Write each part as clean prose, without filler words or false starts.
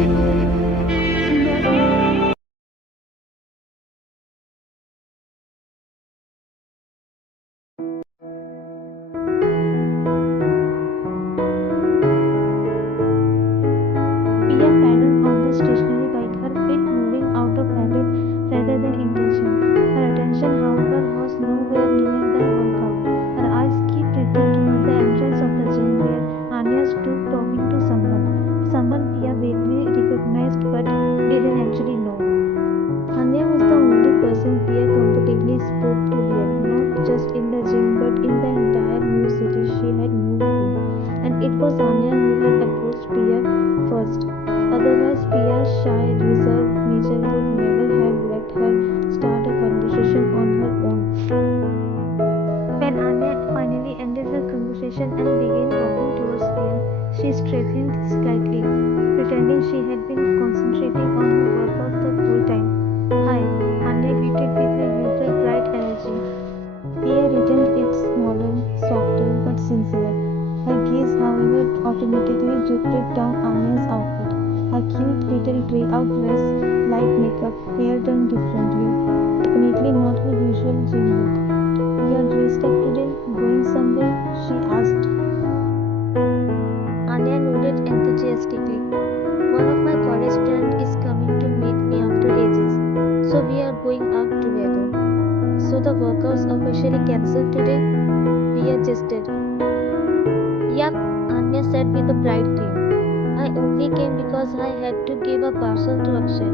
Pia paddled on the stationary bike, her feet moving out of habit rather than intention. Her attention, however, was nowhere near the workout. Her eyes kept drifting toward the entrance of the gym where Anya stood talking to someone. Someone Pia vaguely recognized but didn't actually know. Anya was the only person Pia comfortably spoke to here, not just in the gym but in the entire new city she had moved to. And it was Anya who had approached Pia first. Otherwise, Pia's shy, reserved nature would never have let her start a conversation on her own. When Anya finally ended her conversation and began walking towards Pia, she straightened slightly, pretending she had been concentrating on her workout the whole time. Hi, Anya greeted with her usual bright energy. Pia returned it smaller, softer, but sincere. Her gaze, however, automatically drifted down Anya's outfit. A cute little grey-out dress, light makeup, hair done differently. Definitely not her usual gym look. "You're dressed up today? Going somewhere?" she asked. Anya nodded enthusiastically. "One of my college friends is coming to meet me after ages, so we are going out together." "So the workout's officially cancelled today?" Pia gestured. "Yup," Anya said with a bright grin. "I only came because I had to give a parcel to Akshay.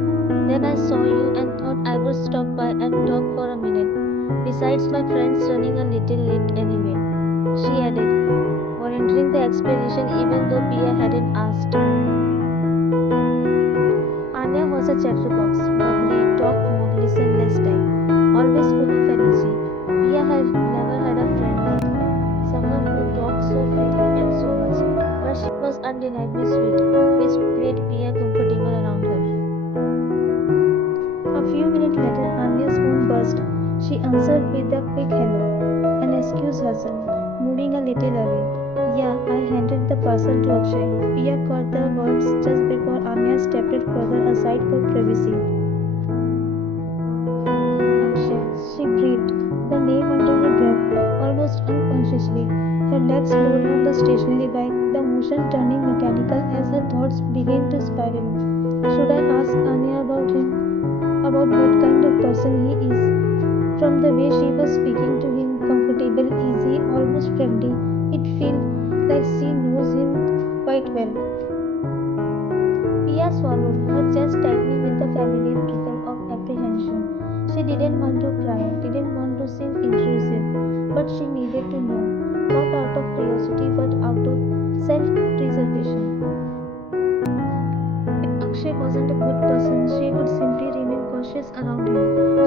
Then I saw you and thought I would stop by and talk for a minute. Besides, my friend's running a little late anyway," she added, volunteering the explanation even though Pia hadn't asked. Anya was a chatterbox, bubbly, talk more, listen less time, always full of energy. Pia had never had a friend like her, someone who talked so freely and so much, but she was undeniably sweet, which made Pia comfortable around her. A few minutes later, Anya's phone buzzed. She answered with a quick hello and excused herself, moving a little away. "Yeah, I handed the parcel to Akshay." Pia caught the words just before Anya stepped further aside for privacy. "Akshay," she breathed, the name under her breath, almost unconsciously. Her legs slowed on the stationary bike, the motion turning mechanical as her thoughts began to spiral. Should I ask Anya about him? About what kind of person he is? From the way she was speaking to him, comfortable, easy, almost friendly, it felt like she knows him quite well. Pia swallowed, her chest tightening with the familiar prickle of apprehension. She didn't want to cry, didn't want to seem intrusive, but she needed to know, not out of curiosity but out of self-preservation. If Akshay wasn't a good person, she would simply remain cautious around him.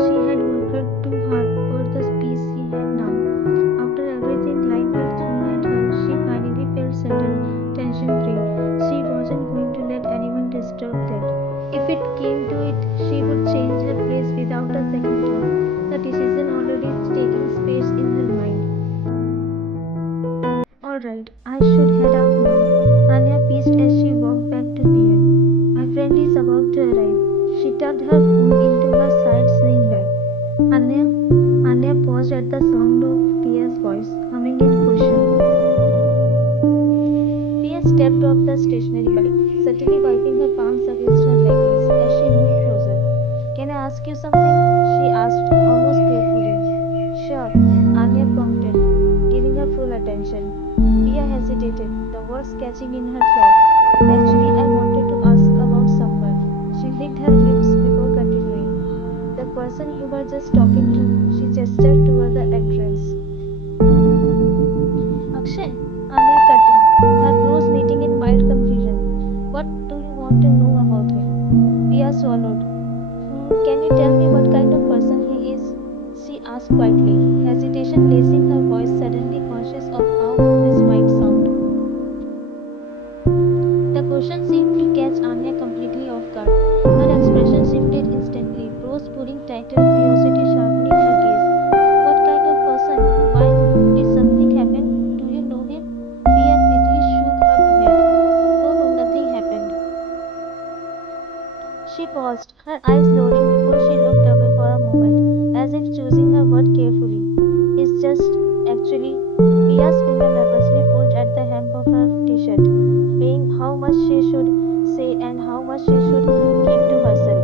She had worked too hard for the peace he had now. After everything life had thrown at her, she finally felt settled, tension-free. She wasn't going to let anyone disturb that. If it came to it, she would change her place without a second thought, the decision already taking space in her mind. "Alright, I should head out now," Anya pieced as she walked back to Pierre. "My friend is about to arrive." She tucked her phone into her side sling bag. Anya, Anya paused at the sound of Pia's voice, humming in caution. Pia stepped off the stationary bike, subtly wiping her palms against her leggings as she moved closer. "Can I ask you something?" she asked, almost playfully. "Sure," Anya prompted, giving her full attention. Pia hesitated, the words catching in her throat. "Actually, I wanted to ask about someone." She licked her lips before continuing. "The person you were just talking to," she gestured toward the entrance. "Akshay?" Anya cut in, her brows knitting in mild confusion. "What do you want to know about him?" Pia swallowed. "Can you tell me what kind of person he is?" she asked quietly, hesitation lacing her voice, suddenly conscious of how this might sound. The question seemed to catch Anya completely off guard. Her expression shifted instantly, brows pulling tighter, curiosity sharpening her gaze. "What kind of person? Why? Did something happen? Do you know him?" Pia quickly shook her head. "No, no, nothing happened." She paused, her eyes lowering before she looked away for a moment, as if choosing her word carefully. It's just, actually, Pia's finger nervously pulled at the hem of her t-shirt, weighing how much she should say and how much she should keep to herself.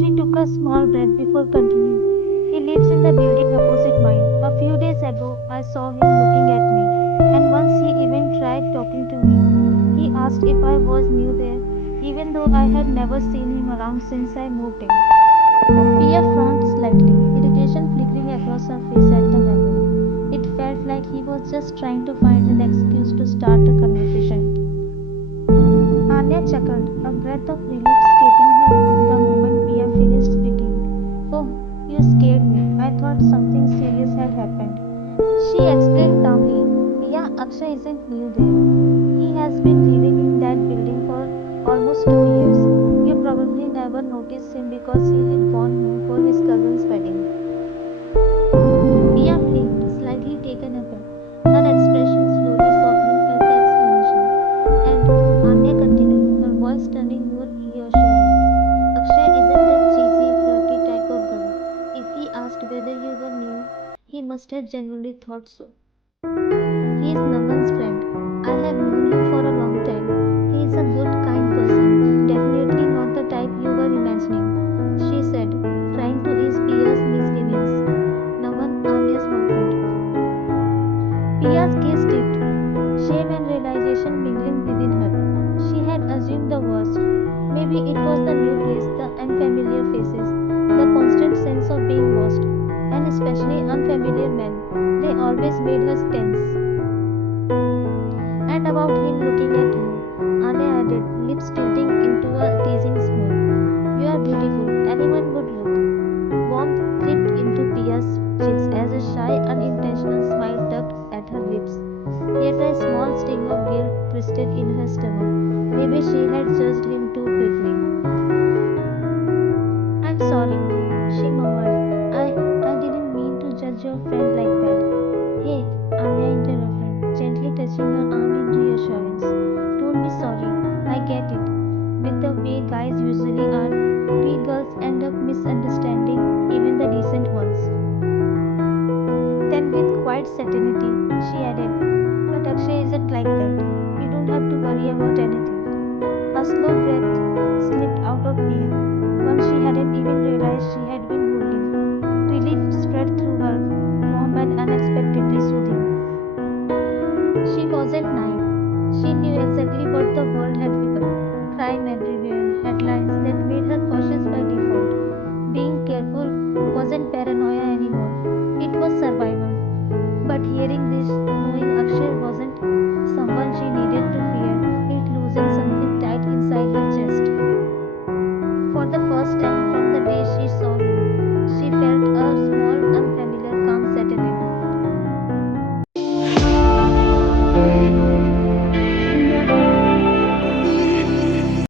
She took a small breath before continuing. He lives in the building opposite mine. A few days ago, I saw him looking at me, and once he even tried talking to me. He asked if I was new there, even though I had never seen him around since I moved in. Pia frowned slightly, irritation flickering across her face at the memory. It felt like he was just trying to find an excuse to start a conversation. Anya chuckled, a breath of relief escaping her the moment Pia finished speaking. Oh, you scared me. I thought something serious had happened. She explained calmly. Yeah, Akshay isn't new there. He has been living in that building for almost 2 years. You probably never noticed him because he had gone home for his cousin's wedding. Pia blinked, slightly taken aback, her expression slowly softening at the explanation. And Anya continued, her voice turning more reassuring. Akshay isn't that cheesy, flirty type of guy. If he asked whether you were new, he must have genuinely thought so. He is Naman's friend. I have known him for a long time. He is a good, kind person. Definitely not the type you were imagining, she said, trying to ease Pia's misgivings. Naman, Anya's boyfriend. Pia's gaze dipped, shame and realization mingling within her. She had assumed the worst. Maybe it was the new place, the unfamiliar faces, the constant sense of being watched, and especially unfamiliar men. They always made her tense. And about him looking at you, Anya added, lips tilting into a teasing smile. You are beautiful. Anyone would look. Warmth crept into Pia's cheeks as a shy, unintentional smile tugged at her lips. Yet a small sting of guilt twisted in her stomach. Maybe she had judged him too quickly. I'm sorry, she murmured. I didn't mean to judge your friend like that. Hey, Anya interrupted, gently touching her arm in reassurance. Don't be sorry. I get it. With the way guys usually are, we girls end up misunderstanding even the decent ones. Then, with quiet certainty, she added, but Akshay isn't like that. You don't have to worry about anything. A slow breath slipped out of Pia, one she hadn't even realized she had been holding. Relief spread through her, warm and unexpectedly soothing. She wasn't naive. She knew exactly what the world had become. Crime everywhere, headlines that made her cautious by default. Being careful wasn't paranoia anymore, it was survival. But hearing this